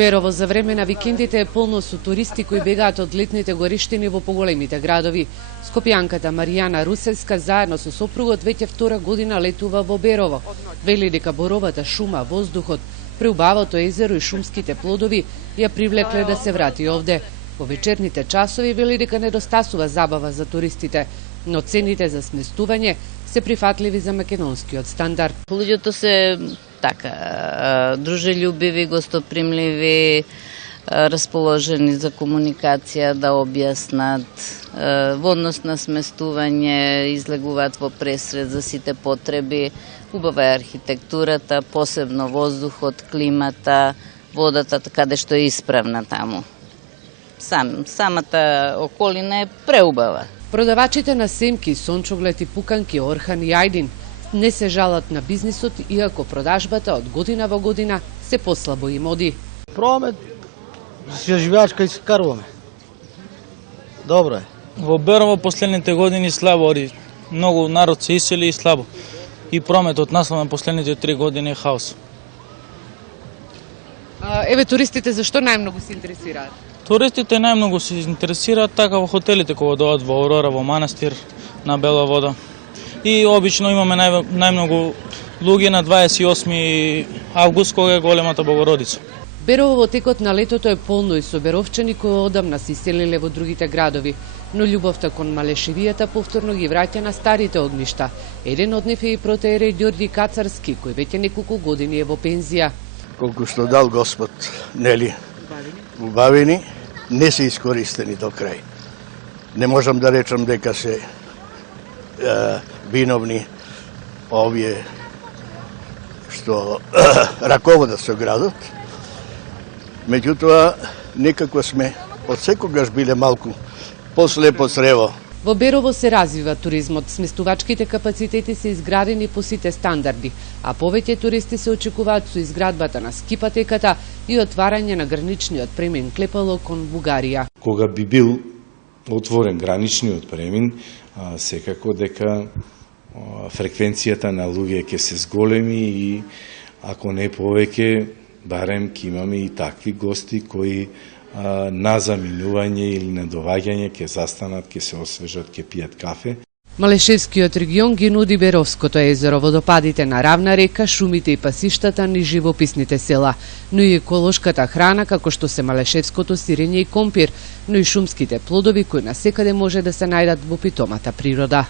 Берово за време на викендите е полно со туристи кои бегаат од летните гориштини во поголемите градови. Скопјанката Маријана Русевска заедно со сопругот веќе втора година летува во Берово. Вели дека боровата шума, воздухот, преубавото езеро и шумските плодови ја привлекле да се врати овде. Во вечерните часови вели дека недостасува забава за туристите, но цените за сместување се прифатливи за македонскиот стандард. Луѓето се дружелюбиви, гостопримливи, расположени за комуникација, да објаснат, во однос на сместување, излегуваат во пресред за сите потреби. Убава е архитектурата, посебно воздухот, климата, водата, каде што е исправна таму. Самата околина е преубава. Продавачите на семки, сончоглед и пуканки, орхан и ајдин не се жалат на бизнисот, иако продажбата од година во година се послабо им оди. Промет, се живеачка искаруваме. Добро е. Во Берово последните години слабо оди. Многу народ се исели и слабо. И прометот наследно последните 3 години е хаос. Еве туристите зашто најмногу се интересираат? Туристите најмногу се интересираат така во хотелите кога доаѓаат во Аврора, во манастир, на Бела вода. И обично имаме најмногу луѓе на 28 август кога е големата Богородица. Берово во текот на летото е полно и со беровчани кои одамна се иселиле во другите градови, но љубовта кон Малешевијата повторно ги враќа на старите огништа. Еден од нив е и протоиерей Ѓорѓи Кацарски, кој веќе неколку години е во пензија. Колку што дал Господ, нели, убавени, не се искористени до крај. Не можам да речам дека се виновни овие што раководат со градот. Меѓутоа, некако сме од секогаш биле малку послепо црево. Во Берово се развива туризмот, сместувачките капацитети се изградени по сите стандарди, а повеќе туристи се очекуваат со изградбата на скипатеката и отварање на граничниот премин Клепало кон Бугарија. Кога би бил отворен граничниот премин, секако дека фреквенцијата на луѓе ќе се зголеми и ако не повеќе, барем ќе имаме и такви гости кои на заминување или на доваѓање ќе застанат, ќе се освежат, ќе пијат кафе. Малешевскиот регион ги нуди Беровското езеро, водопадите на равна река, шумите и пасиштата низ живописните села, но и еколошката храна како што се малешевското сирење и компир, но и шумските плодови кои насекаде може да се најдат во питомата природа.